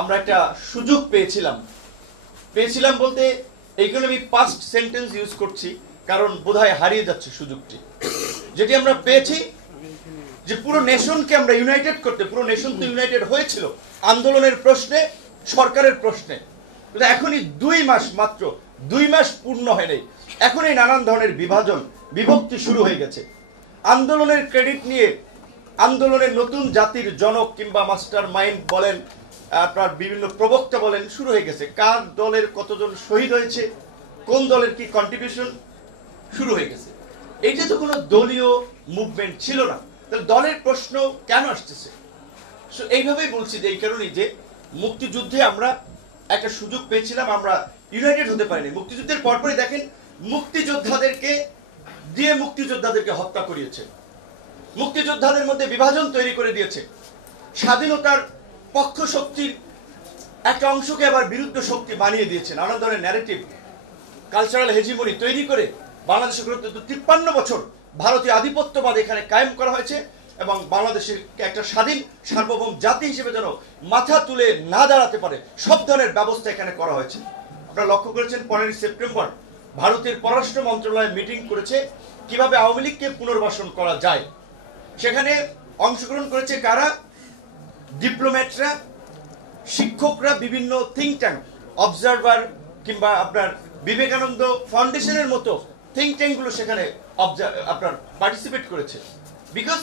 আমরা একটা সুযোগ পেয়েছিলাম বলতে এইখানে আমি পাস্ট সেন্টেন্স ইউজ করছি, কারণ বোধহয় হারিয়ে যাচ্ছে সুযোগটি। যেটি আমরা পেয়েছি যে পুরো নেশনকে আমরা ইউনাইটেড করতে, পুরো নেশন তো ইউনাইটেড হয়েছিল আন্দোলনের প্রশ্নে, সরকারের প্রশ্নে, কিন্তু এখনই 2 মাস, মাত্র 2 মাস পূর্ণ হয় নাই, এখনই নানান ধরনের বিভক্তি শুরু হয়ে গেছে। আন্দোলনের ক্রেডিট নিয়ে আন্দোলনের নতুন জাতির জনক কিংবা মাস্টার মাইন্ড বলেন, আপনার বিভিন্ন প্রবক্তা বলেন, শুরু হয়ে গেছে। কার দলের কতজন শহীদ হয়েছে, কোন দলের কি কন্ট্রিবিউশন, শুরু হয়ে গেছে। এইটা তো কোনো দলীয় মুভমেন্ট ছিল না, তাহলে দলের প্রশ্ন কেন আসতেছে? এইভাবেই বলছি যে এই কারণেই যে মুক্তিযুদ্ধে আমরা একটা সুযোগ পেয়েছিলাম, আমরা ইউনাইটেড হতে পারিনি। মুক্তিযুদ্ধের পরপরই দেখেন মুক্তিযোদ্ধাদেরকে হত্যা করিয়েছে, মুক্তিযোদ্ধাদের মধ্যে বিভাজন তৈরি করে দিয়েছে, স্বাধীনতার পক্ষ শক্তির একটা অংশকে আবার বিরুদ্ধ শক্তি বানিয়ে দিয়েছে, নানা ধরনের ন্যারেটিভ, কালচারাল হেজিমনি তৈরি করে বাংলাদেশের 53 বছর ভারতীয় আধিপত্যবাদ এখানে কায়েম করা হয়েছে এবং বাংলাদেশের একটা স্বাধীন সার্বভৌম জাতি হিসেবে যেন মাথা তুলে না দাঁড়াতে পারে সব ধরনের ব্যবস্থা এখানে করা হয়েছে। আপনারা লক্ষ্য করেছেন 15 সেপ্টেম্বর ভারতের পররাষ্ট্র মন্ত্রণালয় মিটিং করেছে কিভাবে আওয়ামী লীগকে পুনর্বাসন করা যায়। সেখানে অংশগ্রহণ করেছে কারা? ডিপ্লোম্যাটরা, শিক্ষকরা, বিভিন্ন থিঙ্ক ট্যাঙ্ক, অবজারভার কিংবা আপনার বিবেকানন্দ ফাউন্ডেশনের মতো থিঙ্ক ট্যাঙ্কগুলো সেখানে আপনার পার্টিসিপেট করেছে। বিকজ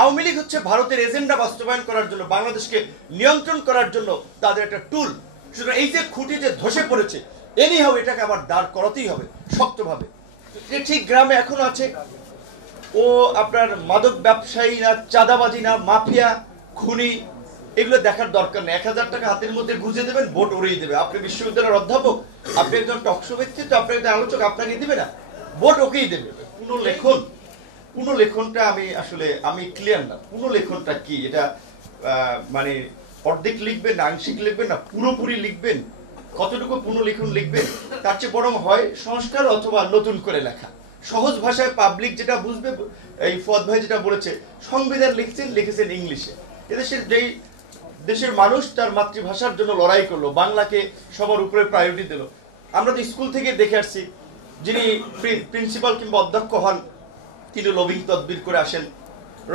আওয়ামী লীগ হচ্ছে ভারতের এজেন্ডা বাস্তবায়ন করার জন্য, বাংলাদেশকে নিয়ন্ত্রণ করার জন্য তাদের একটা টুল। সুতরাং এই যে খুঁটি যে ধসে পড়েছে, এনিহাও এটাকে আবার দাঁড় করাতেই হবে শক্তভাবে। ঠিক গ্রামে এখনো আছে, ও আপনার মাদক ব্যবসায়ী না, চাঁদাবাজি না, মাফিয়া, খুনি, এগুলো দেখার দরকার নেই। 1000 টাকা হাতের মধ্যে গুঁজে দেবেন, ভোট উড়িয়ে দেবে। আপনি বিশ্ববিদ্যালয়ের অধ্যাপক, আপনি একজন টকশো ব্যক্তিত্ব, আপনি একজন আলোচক, আপনাকে দিবে না, ভোট ওকেই দেবে। পুনঃলেখনটা আমি ক্লিয়ার না। পুনঃলেখনটা কি? এটা মানে অর্ধেক লিখবেন না, আংশিক লিখবেন না, পুরোপুরি লিখবেন, কতটুকু পুনঃলেখন লিখবেন? তার চেয়ে বরং হয় সংস্কার অথবা নতুন করে লেখা, সহজ ভাষায় পাবলিক যেটা বুঝবে। এই ফদ ভাই যেটা বলেছে, সংবিধান লিখেছেন ইংলিশে। দেশের মানুষ তার মাতৃভাষার জন্য লড়াই করলো, বাংলাকে সবার উপরে প্রায়োরিটি দিল। আমরা তো স্কুল থেকে দেখে আসছি, যিনি প্রিন্সিপাল কিংবা অধ্যক্ষ হন তিনি লবিং তদবির করে আসেন,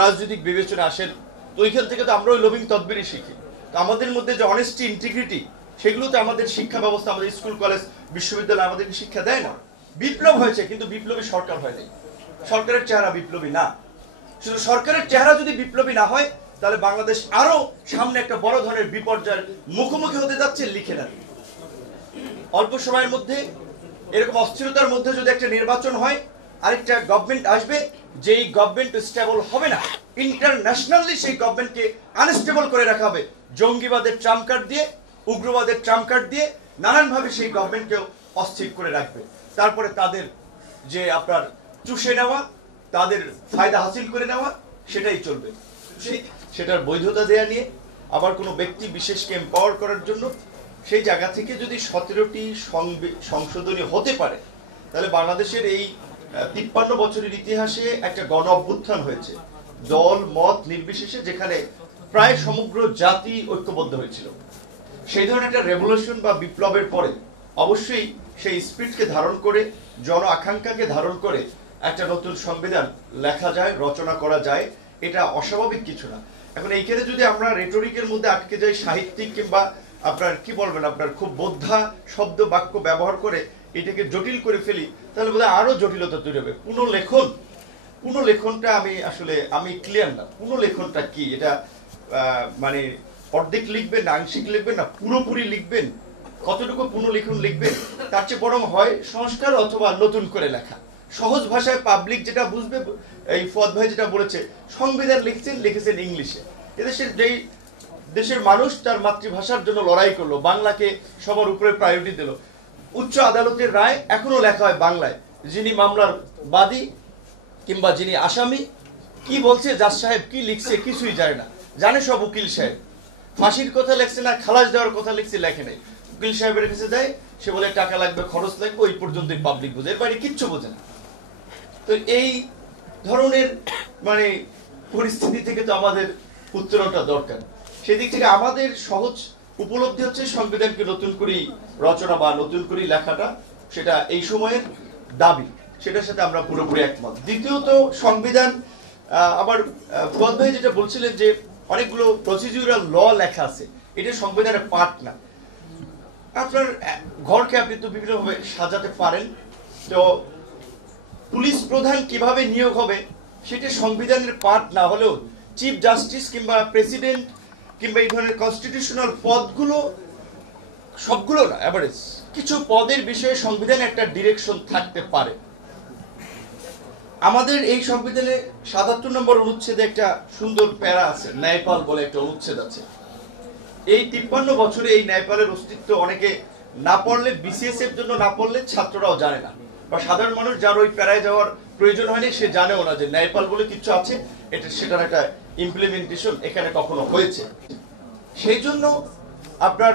রাজনৈতিক বিবেচনা আসেন। তো ওইখান থেকে তো আমরা ওই লবিং তদবিরই শিখি। তো আমাদের মধ্যে যে অনেস্টি, ইন্টিগ্রিটি, সেগুলো তো আমাদের শিক্ষা ব্যবস্থা, আমাদের স্কুল কলেজ বিশ্ববিদ্যালয় আমাদেরকে শিক্ষা দেয় না। বিপ্লব হয়েছে কিন্তু বিপ্লবী সরকার হয় নাই, সরকারের চেহারা বিপ্লবী না। শুধু সরকারের চেহারা যদি বিপ্লবী না হয়, তাহলে বাংলাদেশ আরো সামনে একটা বড় ধরনের বিপর্যয়ের মুখোমুখি হতে যাচ্ছে। লিখে নেন, অল্প সময়ের মধ্যে এরকম অস্থিরতার মধ্যে যদি একটা নির্বাচন হয়, আরেকটা গভর্নমেন্ট আসবে, যেই গভর্নমেন্ট স্টেবল হবে না, ইন্টারন্যাশনালি সেই গভর্নমেন্টকে আনস্টেবল করে রাখা হবে, জঙ্গিবাদের ট্রাম্প কার্ড দিয়ে, উগ্রবাদের ট্রাম্প কার্ড দিয়ে নানানভাবে সেই গভর্নমেন্টকেও অস্থির করে রাখবে। তারপরে তাদের যে আপনার চুষে নেওয়া, তাদের ফায়দা হাসিল করে নেওয়া, সেটাই চলবে। সেটার বৈধতা দেয়া নিয়ে আবার কোনো ব্যক্তি বিশেষকে এম্পাওয়ার করার জন্য সেই জায়গা থেকে যদি 17টি সংশোধনী হতে পারে, তাহলে বাংলাদেশের এই 53 বছরের ইতিহাসে একটা গণ অভ্যুত্থান হয়েছে, দল মত নির্বিশেষে, যেখানে প্রায় সমগ্র জাতি ঐক্যবদ্ধ হয়েছিল। সেই ধরনের একটা রেভলিউশন বা বিপ্লবের পরে অবশ্যই সেই স্পিরিটকে ধারণ করে, জন আকাঙ্ক্ষাকে ধারণ করে একটা নতুন সংবিধান লেখা যায়, রচনা করা যায়। এটা অস্বাভাবিক কিছু না। এখন এইখানে যদি আমরা রেটরিকের মধ্যে আটকে যাই, সাহিত্যিক কিংবা আপনার কি বলবেন, আপনার খুব বোদ্ধা শব্দ বাক্য ব্যবহার করে এটাকে জটিল করে ফেলি, তাহলে বোধহয় আরো জটিলতা তৈরি হবে। পুনঃলেখনটা আমি ক্লিয়ার না। পুনঃলেখনটা কি? এটা মানে অর্ধেক লিখবেন না, আংশিক লিখবেন না, পুরোপুরি লিখবেন, কতটুকু পুনঃলেখন লিখবেন? তার চেয়ে বরং হয় সংস্কার অথবা নতুন করে লেখা, সহজ ভাষায় পাবলিক যেটা বুঝবে। এই ফদ ভাই যেটা বলেছে, সংবিধান লিখেছেন ইংলিশে। দেশের মানুষ তার মাতৃভাষার জন্য লড়াই করলো, বাংলাকে সবার উপরে প্রায়োরিটি দিল। উচ্চ আদালতের রায় এখনো লেখা হয় বাংলায়। যিনি মামলার বাদী কিংবা যিনি আসামি কি বলছে, জাজ সাহেব কি লিখছে কিছুই জানে না, জানে সব উকিল সাহেব। ফাঁসির কথা লেখছে না, খালাস দেওয়ার কথা লিখছে, লেখে নাই। উকিল সাহেবের কাছে যায়, সে বলে টাকা লাগবে, খরচ লাগবে, ওই পর্যন্তই পাবলিক বোঝে, এর বাইরে কিচ্ছু বোঝে না। তো এই ধরনের পরিস্থিতি থেকে তো আমাদের উত্তরণটা দরকার। সেদিক থেকে আমাদের সহজ উপলব্ধি হচ্ছে সংবিধানকে নতুন করে রচনা বা নতুন করে লেখাটা সেটা এই সময়ের দাবি, সেটার সাথে আমরা পুরোপুরি একমত। দ্বিতীয়ত সংবিধান, আবার ফুয়াদ ভাই যেটা বলছিলেন যে অনেকগুলো প্রসিডিউরাল ল লেখা আছে, এটা সংবিধানের পার্ট না। আপনার ঘরকে আপনি তো বিভিন্নভাবে সাজাতে পারেন, তো পুলিশ প্রধান কিভাবে নিয়োগ হবে সেটা সংবিধানের পার্ট না হলেও চিফ জাস্টিস কিংবা প্রেসিডেন্ট কিংবা এই ধরনের কনস্টিটিউশনাল পদগুলো, সবগুলো না, এভারেজ কিছু পদের বিষয়ে সংবিধানে একটা ডিরেকশন থাকতে পারে। আমাদের এই সংবিধানে ৭৭ নম্বর অনুচ্ছেদে একটা সুন্দর প্যারা আছে, ন্যায়পাল বলে একটা অনুচ্ছেদ আছে। এই ৫৩ বছরে এই ন্যায়পালের অস্তিত্ব অনেকে না পড়লে, বিসিএস এর জন্য না পড়লে ছাত্ররাও জানে না, বা সাধারণ মানুষ যার ওই প্যারায় যাওয়ার প্রয়োজন হয়নি সে জানেও না যে ন্যায়পাল বলে কিছু আছে, এটা সেটার একটা ইমপ্লিমেন্টেশন এখানে কখনো হয়েছে। সেই জন্য আপনার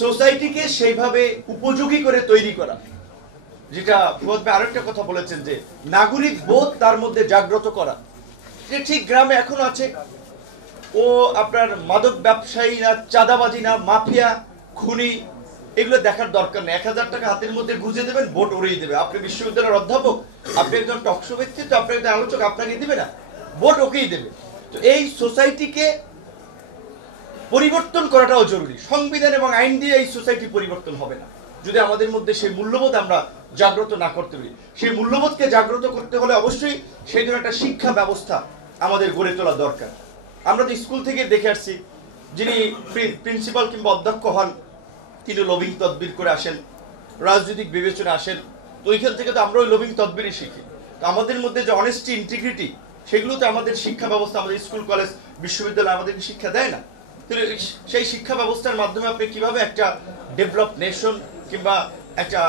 সোসাইটিকে সেইভাবে উপযোগী করে তৈরি করা, যেটা ফুয়াদ ভাই আরেকটা কথা বলেছেন যে নাগরিক বোধ তার মধ্যে জাগ্রত করা, যে ঠিক গ্রামে এখনো আছে। ও আপনার মাদক ব্যবসায়ী না, চাঁদাবাজি না, মাফিয়া, খুনি, এগুলো দেখার দরকার নেই। ১,০০০ টাকা হাতের মধ্যে গুঁজে দেবেন, ভোট উড়িয়ে দেবে। আপনি বিশ্ববিদ্যালয়ের অধ্যাপক, আপনি একজন টকশো ব্যক্তিত্ব, আপনি একজন আলোচক, আপনাকে দিবে না, ভোট ওকেই দেবে। তো এই সোসাইটিকে পরিবর্তন করাটাও জরুরি। সংবিধান এবং আইন দিয়ে এই সোসাইটি পরিবর্তন হবে না যদি আমাদের মধ্যে সেই মূল্যবোধ আমরা জাগ্রত না করতে পারি। সেই মূল্যবোধকে জাগ্রত করতে হলে অবশ্যই সেই জন্য একটা শিক্ষা ব্যবস্থা আমাদের গড়ে তোলা দরকার। আমরা তো স্কুল থেকে দেখে আসছি, যিনি প্রিন্সিপাল কিংবা অধ্যক্ষ হন তিনি লবিং তদবির করে আসেন, রাজনৈতিক বিবেচনা আসেন, তো ওইখান থেকে তো আমরা ওই লবিং তদবিরই শিখি। তো আমাদের মধ্যে যে অনেস্টি, ইন্টিগ্রিটি, সেগুলো তো আমাদের শিক্ষা ব্যবস্থা, আমাদের স্কুল কলেজ বিশ্ববিদ্যালয় আমাদেরকে শিক্ষা দেয় না। তাহলে সেই শিক্ষা ব্যবস্থার মাধ্যমে আপনি কিভাবে একটা ডেভেলপ নেশন কিংবা একটা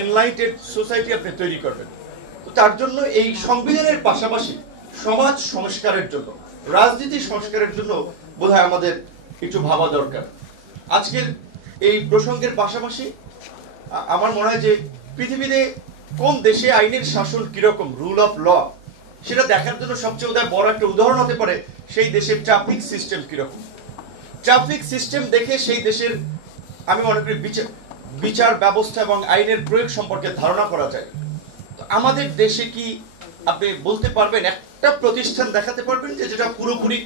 এনলাইটেড সোসাইটি আপনি তৈরি করবেন? তো তার জন্য এই সংবিধানের পাশাপাশি সমাজ সংস্কারের জন্য, রাজনীতি সংস্কারের জন্য বোধহয় আমাদের একটু ভাবা দরকার। আজকের এই প্রসঙ্গের পাশাপাশি আমার মনে হয় যে পৃথিবীতে কোন দেশে আইনের শাসন কিরকম, রুল অফ ল, সেটা দেখার জন্য সবচেয়ে বড় একটা উদাহরণ হতে পারে সেই দেশের ট্রাফিক সিস্টেম কিরকম। ট্রাফিক সিস্টেম দেখে সেই দেশের আমি মনে করি বিচার ব্যবস্থা এবং আইনের প্রয়োগ সম্পর্কে ধারণা করা যায়। তো আমাদের দেশে কি আপনি বলতে পারবেন, একটা প্রতিষ্ঠান দেখাতে পারবেন যে যেটা পুরোপুরি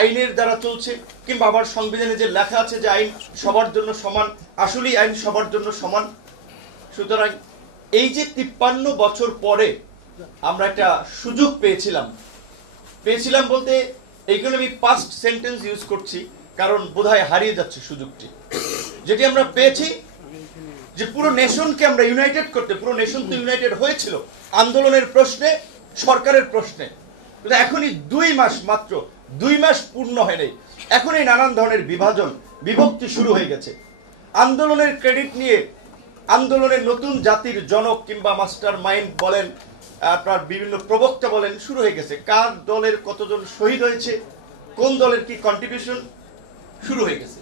আইনের দ্বারা চলছে, কিংবা আবার সংবিধানে যে লেখা আছে যে আইন সবার জন্য সমান, আসলেই আইন সবার জন্য সমান? সুতরাং এই যে ৫৩ বছর পরে আমরা একটা সুযোগ পেয়েছিলাম বলতে এইগুলো আমি পাস্ট সেন্টেন্স ইউজ করছি কারণ বোধহয় হারিয়ে যাচ্ছে সুযোগটি, যেটি আমরা পেয়েছি যে পুরো নেশনকে আমরা ইউনাইটেড করতে। পুরো নেশন তো ইউনাইটেড হয়েছিল আন্দোলনের প্রশ্নে, সরকারের প্রশ্নে, কিন্তু এখনই ২ মাস, মাত্র ২ মাস পূর্ণ হয়নি, এখনই নানান ধরনের বিভক্তি শুরু হয়ে গেছে। আন্দোলনের ক্রেডিট নিয়ে আন্দোলনের নতুন জাতির জনক কিংবা মাস্টার মাইন্ড বলেন, আপনার বিভিন্ন প্রবক্তা বলেন, শুরু হয়ে গেছে। কার দলের কতজন শহীদ হয়েছে, কোন দলের কি কন্ট্রিবিউশন, শুরু হয়ে গেছে।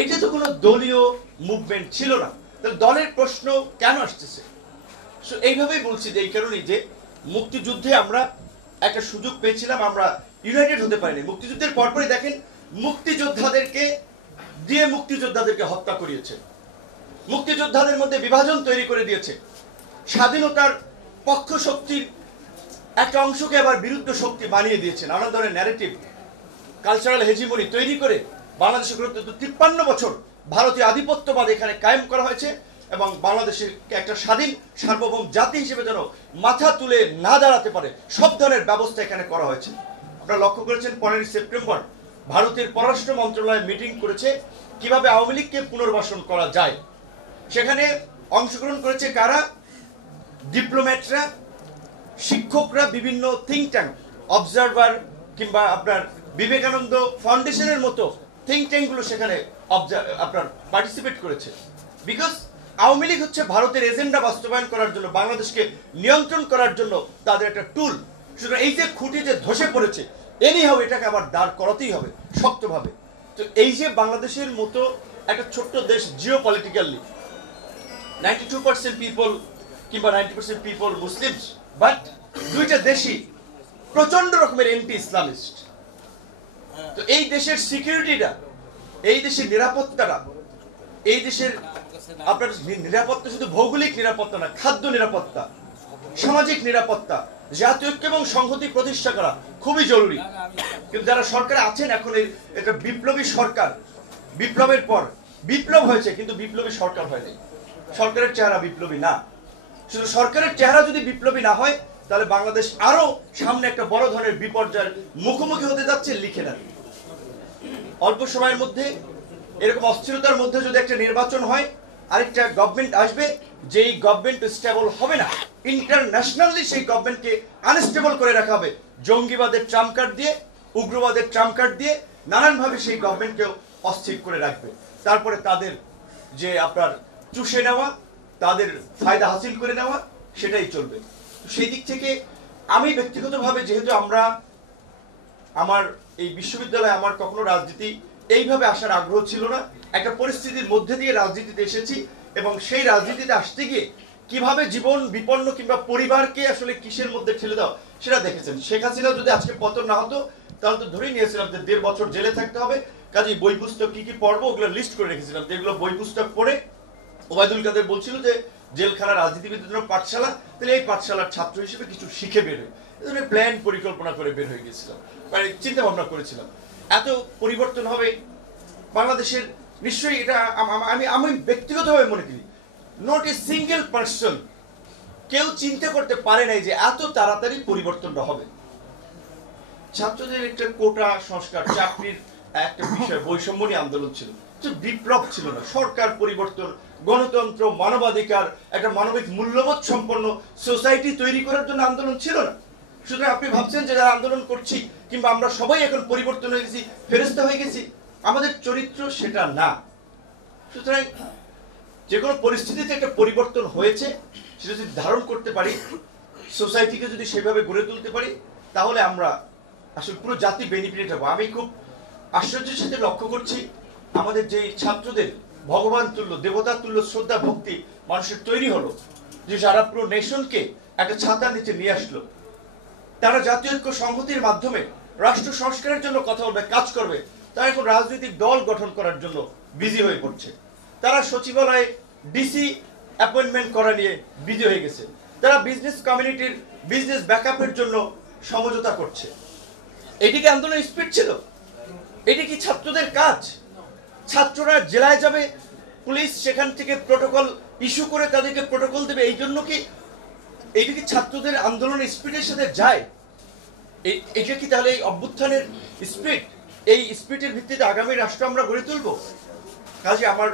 এইটা তো কোনো দলীয় মুভমেন্ট ছিল না, তাহলে দলের প্রশ্ন কেন আসতেছে? এইভাবেই বলছি যে এই কারণেই যে মুক্তিযুদ্ধে আমরা একটা সুযোগ পেয়েছিলাম, আমরা ইউনাইটেড হতে পারিনি। মুক্তিযুদ্ধের পরপরই দেখেন মুক্তিযোদ্ধাদেরকে হত্যা করিয়েছে, মুক্তিযোদ্ধাদের মধ্যে বিভাজন তৈরি করে দিয়েছে, স্বাধীনতার পক্ষ শক্তির একটা অংশকে আবার বিরুদ্ধ শক্তি বানিয়ে দিয়েছে, নানা ধরনের ন্যারেটিভ, কালচারাল হেজিমনি তৈরি করে বাংলাদেশের ৫৩ বছর ভারতীয় আধিপত্যবাদ এখানে কায়েম করা হয়েছে এবং বাংলাদেশের একটা স্বাধীন সার্বভৌম জাতি হিসেবে যেন মাথা তুলে না দাঁড়াতে পারে সব ধরনের ব্যবস্থা এখানে করা হয়েছে। আপনারা লক্ষ্য করেছেন ১৫ই সেপ্টেম্বর ভারতের পররাষ্ট্র মন্ত্রণালয় মিটিং করেছে কিভাবে আওয়ামী লীগকে পুনর্বাসন করা যায়। সেখানে অংশগ্রহণ করেছে কারা? ডিপ্লোম্যাটরা, শিক্ষকরা, বিভিন্ন থিঙ্ক ট্যাঙ্ক, অবজারভার কিংবা আপনার বিবেকানন্দ ফাউন্ডেশনের মতো থিঙ্ক ট্যাঙ্কগুলো সেখানে আপনার পার্টিসিপেট করেছে। বিকজ আওয়ামী লীগ হচ্ছে ভারতের এজেন্ডা বাস্তবায়ন করার জন্য, বাংলাদেশকে নিয়ন্ত্রণ করার জন্য তাদের একটা টুল। সুতরাং এই যে খুঁটি যে ধসে পড়েছে, এনিহাও এটাকে আবার দাঁড় করাতেই হবে শক্তভাবে। তো এই যে বাংলাদেশের মতো একটা ছোট্ট দেশ, জিও পলিটিক্যালি 92% পিপল কিংবা 90% পিপল মুসলিমস, বাট দুইটা দেশই প্রচন্ড রকমের এন্টি ইসলামিস্ট। তো এই দেশের সিকিউরিটিটা, এই দেশের নিরাপত্তাটা এই দেশের আপনার নিরাপত্তা শুধু ভৌগোলিক নিরাপত্তা না, খাদ্য নিরাপত্তা, সামাজিক নিরাপত্তা, জাতীয় ঐক্য এবং সংহতি প্রতিষ্ঠা করা খুবই জরুরি। কিন্তু যারা সরকারে আছেন এখন, এটা বিপ্লবী সরকার, বিপ্লবের পর বিপ্লব হয়েছে কিন্তু বিপ্লবী সরকার হয়নি। সরকারের চেহারা বিপ্লবী না। শুধু সরকারের চেহারা যদি বিপ্লবী না হয় তাহলে বাংলাদেশ আরো সামনে একটা বড় ধরনের বিপর্যয়ের মুখোমুখি হতে যাচ্ছে। লিখে নেন, অল্প সময়ের মধ্যে এরকম অস্থিরতার মধ্যে যদি একটা নির্বাচন হয়, আরেকটা গভর্নমেন্ট আসবে, যেই গভর্নমেন্ট স্টেবল হবে না, ইন্টারন্যাশনালি সেই গভর্নমেন্টকে আনস্টেবল করে রাখা হবে জঙ্গিবাদের ট্রাম্প কার্ড দিয়ে, উগ্রবাদের ট্রাম্প কার্ড দিয়ে নানানভাবে সেই গভর্নমেন্টকেও অস্থির করে রাখবে। তারপরে তাদের যে আপনার চুষে নেওয়া, তাদের ফায়দা হাসিল করে নেওয়া, সেটাই চলবে। সেই দিক থেকে আমি ব্যক্তিগতভাবে, যেহেতু আমার এই বিশ্ববিদ্যালয়ে আমার কখনো রাজনীতি এইভাবে আসার আগ্রহ ছিল না, একটা পরিস্থিতির মধ্যে দিয়ে রাজনীতিতে এসেছি এবং সেই রাজনীতিতে আসতে গিয়ে কিভাবে জীবন বিপন্ন কিংবা পরিবারকে আসলে কিসের মধ্যে ঠেলে দাও সেটা দেখেছেন। শেখ হাসিনা যদি আজকে পতন না হতো তাহলে তো ধরেই নিয়েছিলাম যে 1.5 বছর জেলে থাকতে হবে, কাজেই বই পুস্তক কি কি পড়বো ওগুলো লিস্ট করে রেখেছিলাম। যেগুলো বই পুস্তক পড়ে ওবায়দুল কাদের বলছিল যে জেলখানা রাজনীতিবিদদের জন্য পাঠশালা, তাহলে এই পাঠশালার ছাত্র হিসেবে কিছু শিখে বের হয়, এই ধরনের প্ল্যান পরিকল্পনা করে বের হয়ে গেছিলাম, মানে চিন্তা ভাবনা করেছিলাম এত পরিবর্তন হবে বাংলাদেশের। নিশ্চয়ই এটা আমি ব্যক্তিগতভাবে মনে করি, নট এ সিঙ্গেল পার্সন কেউ চিন্তা করতে পারে নাই যে এত তাড়াতাড়ি পরিবর্তনটা হবে। ছাত্রদের একটা কোটা সংস্কার, চাকরির একটা বিষয়, বৈষম্য নিয়ে আন্দোলন ছিল, বিপ্লব ছিল না। সরকার পরিবর্তন, গণতন্ত্র, মানবাধিকার, একটা মানবিক মূল্যবোধ সম্পন্ন সোসাইটি তৈরি করার জন্য আন্দোলন ছিল না। সুতরাং আপনি ভাবছেন যে যারা আন্দোলন করছি কিংবা আমরা সবাই এখন পরিবর্তন হয়ে গেছি, ফেরেশতা হয়ে গেছি, আমাদের চরিত্র সেটা না। সুতরাং যে কোনো পরিস্থিতিতে একটা পরিবর্তন হয়েছে, সেটা যদি ধারণ করতে পারি, সোসাইটিকে যদি সেভাবে গড়ে তুলতে পারি, তাহলে আমরা আসলে পুরো জাতি বেনিফিট হবো। আমি খুব আশ্চর্যের সাথে লক্ষ্য করছি আমাদের যে ছাত্রদের ভগবান তুল্য, দেবতা তুল্য শ্রদ্ধা ভক্তি মানুষের তৈরি হলো, যে যারা পুরো নেশনকে একটা ছাতার নিচে নিয়ে আসলো, তারা জাতীয় ঐক্য সংহতির মাধ্যমে রাষ্ট্র সংস্কারের জন্য কথা বলবে, কাজ করবে। তারা এখন রাজনৈতিক দল গঠন করার জন্য বিজি হয়ে পড়ছে। তারা সচিবালয়ে ডিসি অ্যাপয়েন্টমেন্ট করা নিয়ে বিজি হয়ে গেছে। তারা বিজনেস কমিউনিটির বিজনেস ব্যাকআপের জন্য সমঝোতা করছে। এটিকে আন্দোলন স্পিড ছিল? এটি কি ছাত্রদের কাজ? ছাত্ররা জেলায় যাবে, পুলিশ সেখান থেকে প্রটোকল ইস্যু করে তাদেরকে প্রটোকল দেবে, এই জন্য কি এইটা কি ছাত্রদের আন্দোলনের স্পিডের সাথে যায়? এটা কি তাহলে এই অভ্যুত্থানের স্পিড? এই স্পিডের ভিত্তিতে আগামী রাষ্ট্র আমরা গড়ে তুলব? কাজে আমার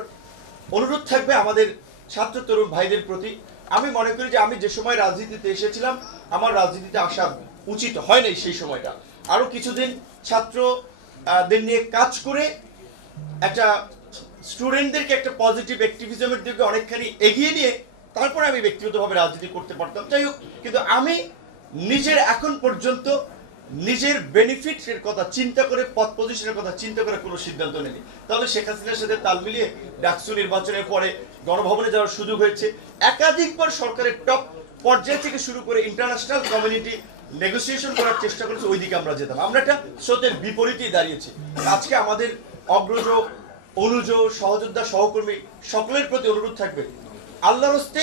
অনুরোধ থাকবে আমাদের ছাত্র তরুণ ভাইদের প্রতি। আমি মনে করি যে আমি যে সময় রাজনীতিতে এসেছিলাম, আমার রাজনীতিতে আসা উচিত হয় নাই সেই সময়টা। আরো কিছুদিন ছাত্রদের নিয়ে কাজ করে একটা স্টুডেন্টদেরকে একটা পজিটিভ অ্যাক্টিভিজমের দিকে অনেকখানি এগিয়ে নিয়ে তারপরে আমি ব্যক্তিগতভাবে রাজনীতি করতে পারতাম। যাই হোক, কিন্তু আমি নিজের এখন পর্যন্ত নিজের বেনিফিটের কথা চিন্তা করে, পদ পজিশনের কথা চিন্তা করে কোনো সিদ্ধান্ত নেয়নি। তাহলে শেখ হাসিনার সাথে তাল মিলিয়ে ডাকসু নির্বাচনের পরে গণভবনে যাওয়ার সুযোগ হয়েছে, একাধিকবার সরকারের টপ পর্যায় থেকে শুরু করে ইন্টারন্যাশনাল কমিউনিটি নেগোসিয়েশন করার চেষ্টা করেছে, ওই দিকে আমরা যেতাম। আমরা একটা স্রোতের বিপরীতেই দাঁড়িয়েছি। আজকে আমাদের অগ্রজ, অনুজ, সহযোদ্ধা, সহকর্মী সকলের প্রতি অনুরোধ থাকবে, আল্লাহর হস্তে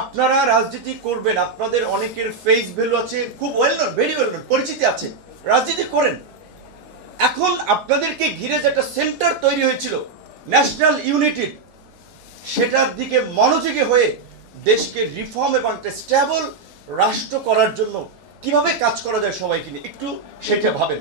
আপনারা রাজনীতি করবেন, আপনাদের অনেকের ফেস ভ্যালু আছে, খুব well known, very well known, পরিচিতি আছে, রাজনীতি করেন। এখন আপনাদেরকে ঘিরে যে একটা সেন্টার তৈরি হয়েছিল ন্যাশনাল ইউনিটির, সেটার দিকে মনোযোগী হয়ে দেশকে রিফর্ম এবং একটা স্টেবল রাষ্ট্র করার জন্য কিভাবে কাজ করা যায় সবাইকে নিয়ে একটু সেটা ভাবেন।